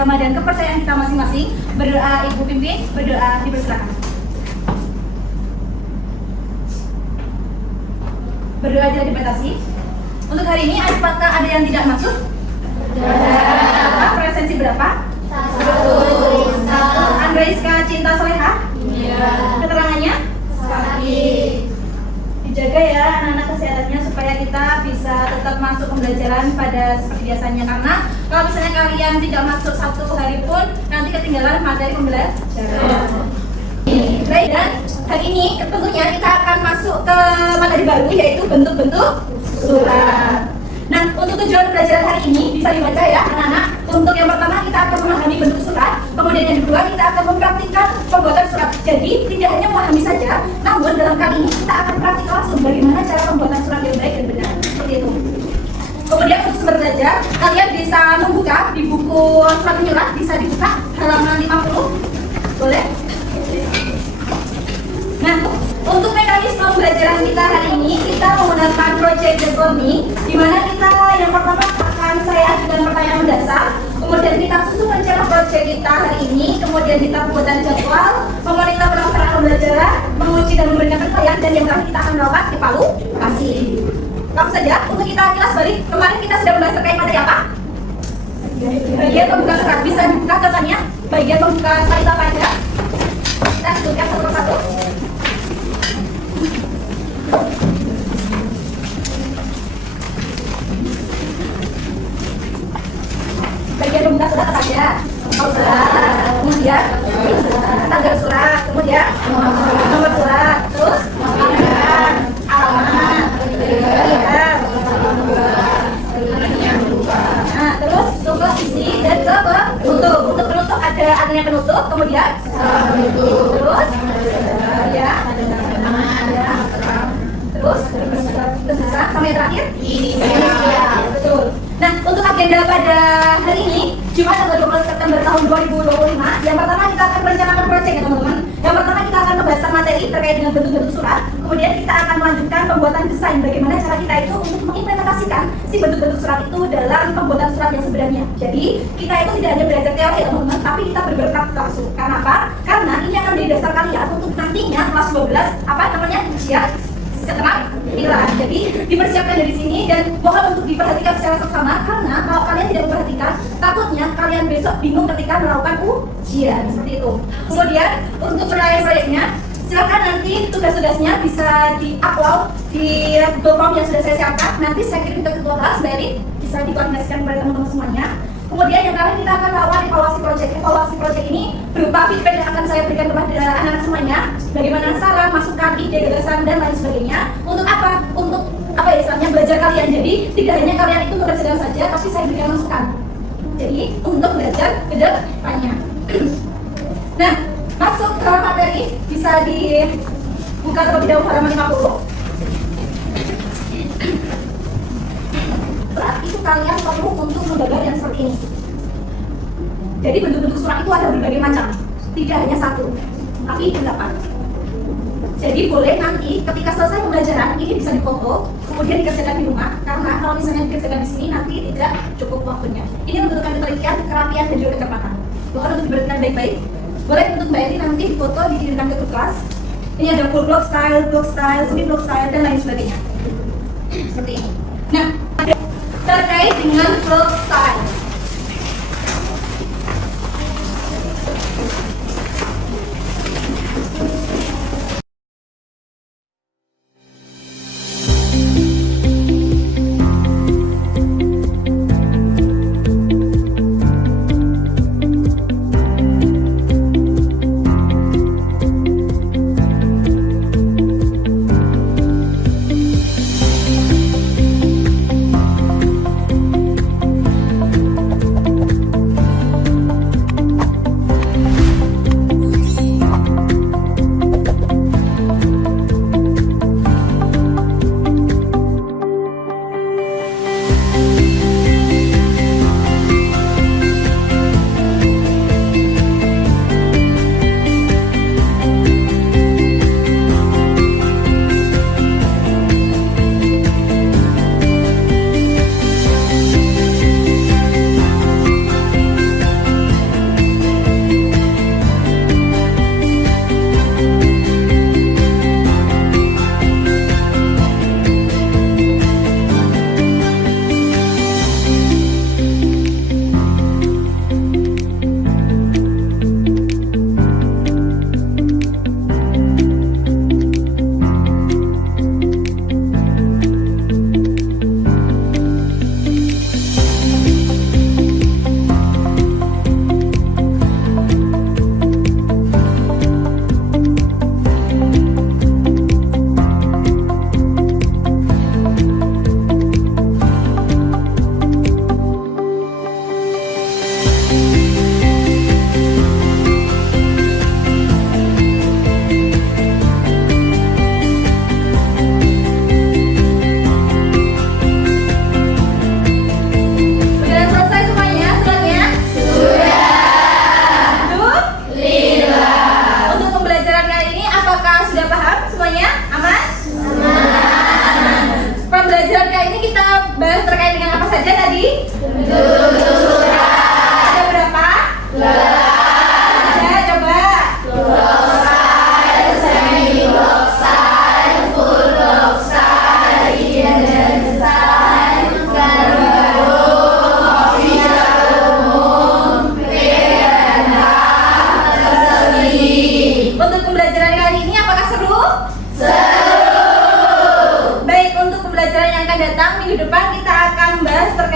agama dan kepercayaan kita masing-masing. Berdoa Ibu pimpin, berdoa dipersilakan. Berdoa tidak dibatasi. Untuk hari ini, apakah ada yang tidak masuk? Presensi berapa? 1. Andreiska Cinta Soleha? Iya. Keterangannya? Sakit. Dijaga ya anak-anak kesehatannya supaya kita bisa tetap masuk pembelajaran pada seperti biasanya, karena kalau misalnya kalian tidak masuk 1 hari pun nanti ketinggalan materi pembelajaran. Baik, dan hari ini tentunya kita akan masuk ke materi baru, yaitu bentuk-bentuk surat. Nah, untuk tujuan pelajaran hari ini bisa dibaca ya anak-anak. Untuk yang pertama kita akan memahami bentuk surat, kemudian yang kedua kita akan mempraktikkan pembuatan surat. Jadi tidak hanya memahami saja, namun dalam kali ini kita akan praktik langsung bagaimana cara pembuatan surat yang baik dan benar. Seperti itu. Kemudian untuk sumber belajar, kalian bisa membuka di buku surat menyurat, bisa dibuka halaman 50. Boleh? Nah, untuk mekanisme pembelajaran kita hari ini, kita menggunakan project based learning, di mana kita yang pertama akan saya ajukan pertanyaan mendasar, kemudian kita susun rencana project kita hari ini, kemudian kita pembuatan jadwal, memonitor pelaksanaan pembelajaran, menguji dan memberikan penilaian, dan yang terakhir kita akan melakukan evaluasi. Langsung saja, untuk kita kilas balik, kemarin kita sudah membahas terkait materi apa? Bagian pembuka surat, bisa dibuka katanya, bagian pembuka surat itu apa aja? Kita sebutkan satu persatu. Bagian pembuka surat apa aja? Surat, kemudian tanggal surat, kemudian nomor surat, terus alamat, nah terus untuk isi dan ke penutup. Untuk penutup ada artinya penutup, kemudian terus ya terus sama yang terakhir betul. Nah, untuk agenda pada hari ini Jumat tanggal 12 September tahun 2025, yang pertama kita akan merencanakan proyek ya teman-teman. Yang pertama kita akan membahas materi terkait dengan bentuk-bentuk surat. Kemudian kita akan melanjutkan pembuatan desain, bagaimana cara kita itu untuk mengimplementasikan si bentuk-bentuk surat itu dalam pembuatan surat yang sebenarnya. Jadi kita itu tidak hanya belajar teori ya teman-teman, tapi kita berpraktik langsung. Karena apa? Karena ini akan menjadi dasar kalian untuk nantinya kelas 12 ujian keterampilan. Jadi dipersiapkan dari sini dan mohon untuk diperhatikan secara seksama, karena kalau kalian tidak memperhatikan, takutnya kalian besok bingung ketika melakukan ujian seperti itu. Kemudian untuk proyeknya, silakan nanti tugas-tugasnya bisa di-upload di Google Form yang sudah saya siapkan. Nanti saya kirim ke ketua kelas, Mbak Erin, bisa dikoordinasikan kepada teman-teman semuanya. Kemudian yang terakhir kita akan melakukan evaluasi proyek. Evaluasi proyek ini berupa feedback yang akan saya berikan kepada anak-anak semuanya. Bagaimana saran, masukan, ide, gagasan, dan lain sebagainya. Untuk apa? Untuk apa ya istilahnya belajar kalian. Jadi tidak hanya kalian itu mengerjakan saja, tapi saya berikan masukan. Jadi untuk belajar ke depannya. Nah, masuk ke materi bisa dibuka terlebih dahulu halaman 50. Surat itu kalian perlu untuk menggambar yang seperti ini. Jadi bentuk-bentuk surat itu ada berbagai macam, tidak hanya 1, tapi 8. Jadi boleh nanti ketika selesai pembelajaran ini bisa difoto, kemudian dikerjakan di rumah. Karena kalau misalnya dikerjakan di sini nanti tidak cukup waktunya. Ini membutuhkan ketelitian, kerapian, dan juga kecermatan. Mohon untuk diperhatikan baik-baik. Boleh untuk Mbak Eri nanti difoto, dikirimkan ke kelas. Ini ada full block style, semi block style, dan lain sebagainya. Seperti ini. Nah, terkait dengan block style.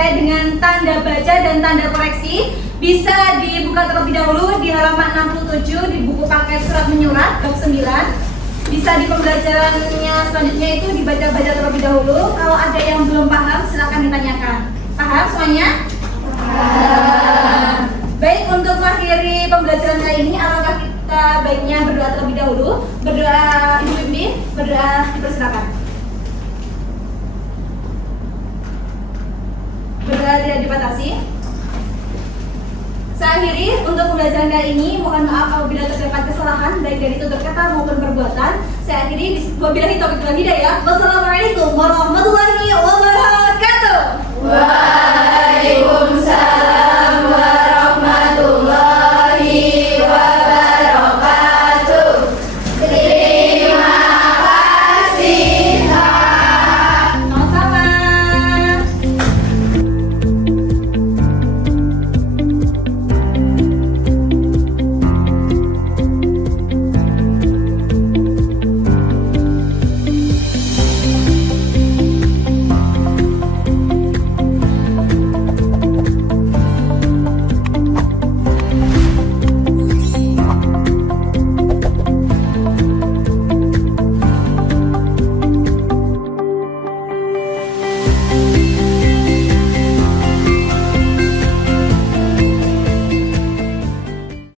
terkait dengan tanda baca dan tanda koreksi bisa dibuka terlebih dahulu di halaman 67 di buku paket surat menyurat bab 9. Bisa di pembelajarannya selanjutnya itu dibaca-baca terlebih dahulu. Kalau ada yang belum paham silakan ditanyakan. Paham semuanya? Baik, untuk mengakhiri pembelajaran kali ini alangkah kita baiknya berdoa terlebih dahulu. Berdoa Ibu Bibi, berdoa dipersilakan. Berdoa tidak dibatasi. Saya akhiri untuk pembelajaran kali ini. Mohon maaf apabila terdapat kesalahan baik dari tutur kata maupun perbuatan. Saya akhiri. Wabillahi taufiq wal hidayah. Wassalamualaikum warahmatullahi wabarakatuh.